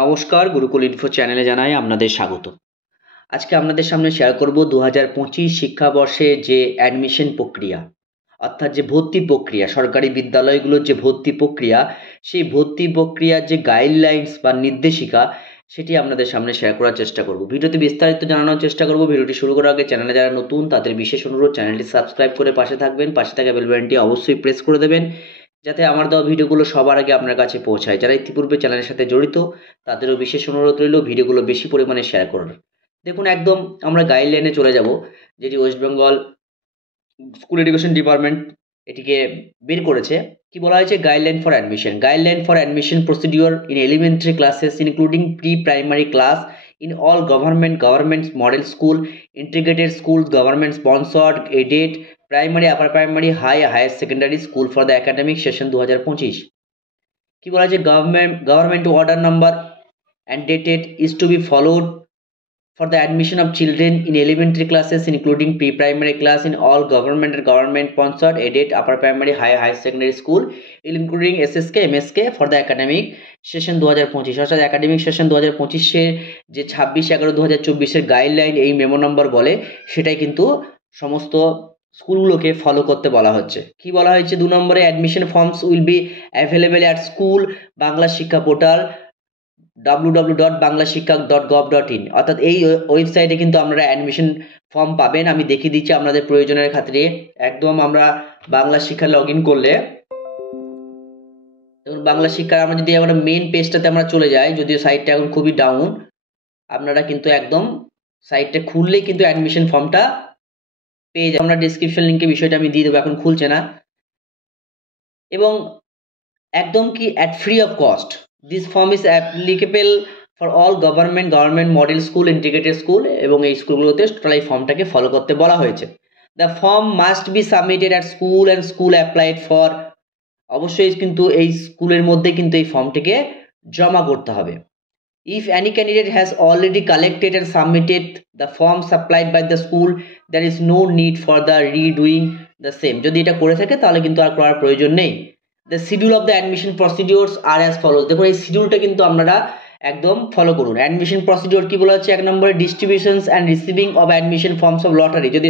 নমস্কার, গুরুকুল ইনফো চ্যানেলে জানাই আপনাদের স্বাগত। আজকে আপনাদের সামনে শেয়ার করব ২০২৫ শিক্ষাবর্ষে যে অ্যাডমিশন প্রক্রিয়া, অর্থাৎ যে ভর্তি প্রক্রিয়া, সরকারি বিদ্যালয়গুলোর যে ভর্তি প্রক্রিয়া, সেই ভর্তি প্রক্রিয়ার যে গাইডলাইন্স বা নির্দেশিকা, সেটি আপনাদের সামনে শেয়ার করার চেষ্টা করব। ভিডিওতে বিস্তারিত জানানোর চেষ্টা করব। ভিডিওটি শুরু করার আগে চ্যানেলে যারা নতুন তাদের বিশেষ অনুরোধ, চ্যানেলটি সাবস্ক্রাইব করে পাশে থাকবেন, পাশে থাকা বেল বাটনটি অবশ্যই প্রেস করে দেবেন, যাতে আমার দেওয়া ভিডিওগুলো সবার আগে আপনার কাছে পৌঁছায়। যারা ইতিপূর্বে চ্যানেলের সাথে জড়িত তাদেরও বিশেষ অনুরোধ রইল ভিডিওগুলো বেশি পরিমাণে শেয়ার করার। দেখুন, একদম আমরা গাইডলাইনে চলে যাব, যেটি West Bengal school education department এটিকে বের করেছে। কি বলা হয়েছে? Guideline for admission procedure in elementary classes including pre primary class in all government model school, integrated schools, government sponsored, aided, primary, upper primary, higher secondary school for the academic session 2025। কি বলা হয়েছে? Government order number and dated is to be followed for the admission of children in elementary classes including pre-primary class in all government sponsored aided upper primary higher secondary school including SSK MSK for the academic session 2025। অর্থাৎ academic session 2025 যে 26/11/2024 guideline এই memo number বলে, সেটাই কিন্তু সমস্ত স্কুলগুলোকে follow করতে বলা হচ্ছে। কি বলা হয়েছে? 2 নম্বরে, admission forms will be available at school Bangla শিক্ষা পোর্টাল www.banglashikkha.gov.in। অর্থাৎ এই ওয়েবসাইটে কিন্তু আপনারা অ্যাডমিশন ফর্ম পাবেন। আমি দেখিয়ে দিচ্ছি আপনাদের প্রয়োজনের খাতিরে। একদম আমরা বাংলা শিক্ষা লগ ইন করলে, দেখুন বাংলা শিক্ষার আমরা যদি আমরা মেন পেজটাতে আমরা চলে যাই, যদিও সাইটটা এখন খুবই ডাউন, আপনারা কিন্তু একদম সাইটটা খুললেই কিন্তু অ্যাডমিশন ফর্মটা পেয়ে যাবেন। আমরা ডিসক্রিপশন লিঙ্কে বিষয়টা আমি দিয়ে দেবো, এখন খুলছে না। এবং একদম কি at free of cost. This form is applicable for all government model school, integrated school, এবং এই স্কুলগুলোতে টোটাল এই ফর্মটাকে ফলো করতে বলা হয়েছে। The form must be submitted at school and school applied for. অবশ্যই কিন্তু এই স্কুলের মধ্যে কিন্তু এই ফর্মটিকে জমা করতে হবে। If any candidate has already collected and submitted the form supplied by the school, there is no need for the redoing the same। যদি এটা করে থাকে তাহলে কিন্তু আর করার প্রয়োজন নেই। The schedule of the admission procedures are as follows। দেখুন এই শিডিউলটা কিন্তু আপনারা একদম ফলো করুন। অ্যাডমিশন প্রসিডিওর কি বলা হচ্ছে? 1 নম্বরে, distributions and receiving of admission forms of lottery. যদি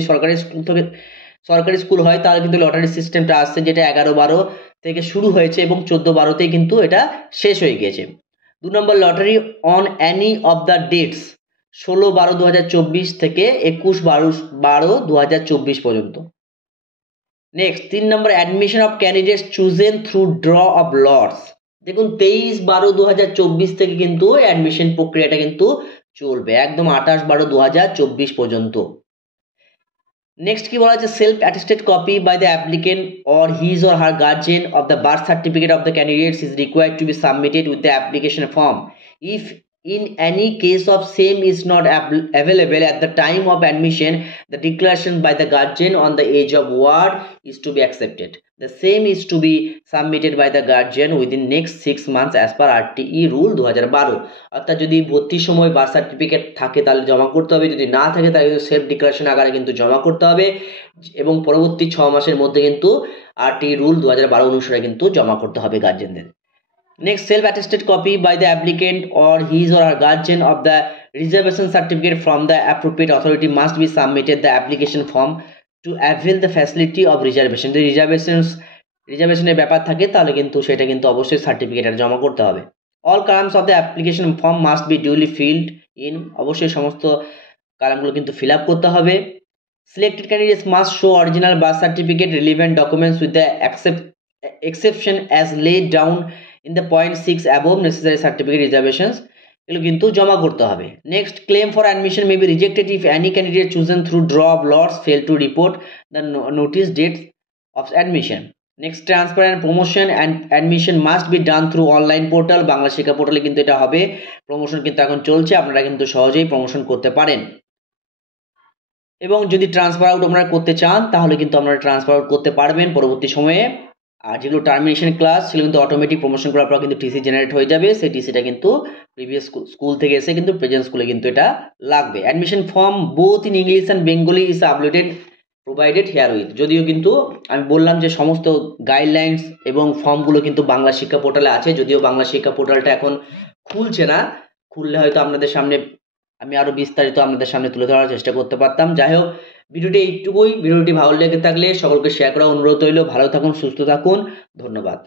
সরকারি স্কুল হয় তাহলে কিন্তু লটারি সিস্টেমটা আসছে, যেটা 11-12 থেকে শুরু হয়েছে এবং 14-12তেই কিন্তু এটা শেষ হয়ে গিয়েছে। 2 number, lottery on any of the dates 16-12-2024 থেকে 21-12-2024 পর্যন্ত। Next 3 number, admission of candidates chosen through draw of lots. দেখুন 23-12-2024 থেকে কিন্তু অ্যাডমিশন প্রক্রিয়াটা কিন্তু চলবে একদম 28-12-2024 পর্যন্ত। নেক্সট কি বলা হচ্ছে? Self attested copy by the applicant or his or her guardian of the birth certificate of the candidates is required to be submitted with the application form. If in any case of same is not available at the time of admission, the declaration by the guardian on the age of ward is to be accepted. The same is to be submitted by the guardian within next 6 months as per RTE rule 2012। অর্থাৎ যদি ভর্তির সময় birth certificate থাকে তাহলে জমা করতে হবে, যদি না থাকে তাহলে কিন্তু সেলফ ডিক্লারেশন আকারে কিন্তু জমা করতে হবে, এবং পরবর্তী 6 মাসের মধ্যে কিন্তু RTE রুল 2012 অনুসারে কিন্তু জমা করতে হবে গার্জিয়ানদের। Next, self-attested copy by the applicant or his or her guardian of the reservation certificate from the appropriate authority must be submitted the application form to avail the facility of reservation। যদি রিজার্ভেশনের ব্যাপার থাকে তাহলে কিন্তু সেটা কিন্তু অবশ্যই certificate জমা করতে হবে। All columns of the application form must be duly filled in। অবশ্যই সমস্ত কলামগুলো কিন্তু ফিল আপ করতে হবে। Selected candidates must show original birth certificate, relevant documents with the exception as laid down in the point 6 above, necessary certificate reservations এগুলো কিন্তু জমা করতে হবে। Next, claim for admission may be rejected if any candidate chosen through draw of lots fail to report the notice date of admission. Next, transfer and promotion and admission must be done through online portal. Bangla Shiksha পোর্টালে কিন্তু এটা হবে। Promotion কিন্তু এখন চলছে, আপনারা কিন্তু সহজেই প্রমোশন করতে পারেন। এবং যদি ট্রান্সফার আউট আপনারা করতে চান তাহলে কিন্তু আপনারা ট্রান্সফার আউট করতে পারবেন পরবর্তী সময়ে। আর যেগুলো টার্মিনেশন ক্লাস সেগুলো কিন্তু অটোমেটিক প্রমোশন করার পর কিন্তু টিসি জেনারেট হয়ে যাবে। সেই টিসিটা কিন্তু প্রিভিয়াস স্কুল থেকে এসে কিন্তু প্রেজেন্ট স্কুলে কিন্তু এটা লাগবে। Admission form both in English and Bengali is uploaded provided here with. যদিও কিন্তু আমি বললাম যে সমস্ত গাইডলাইন্স এবং ফর্মগুলো কিন্তু বাংলা শিক্ষা পোর্টালে আছে, যদিও বাংলা শিক্ষা পোর্টালটা এখন খুলছে না, খুললে হয়তো আপনাদের সামনে আমি আরও বিস্তারিত আপনাদের সামনে তুলে ধরার চেষ্টা করতে পারতাম। যাই হোক, ভিডিওটি এইটুকুই। ভিডিওটি ভালো লেগে থাকলে সকলকে শেয়ার করার অনুরোধ রইল। ভালো থাকুন, সুস্থ থাকুন, ধন্যবাদ।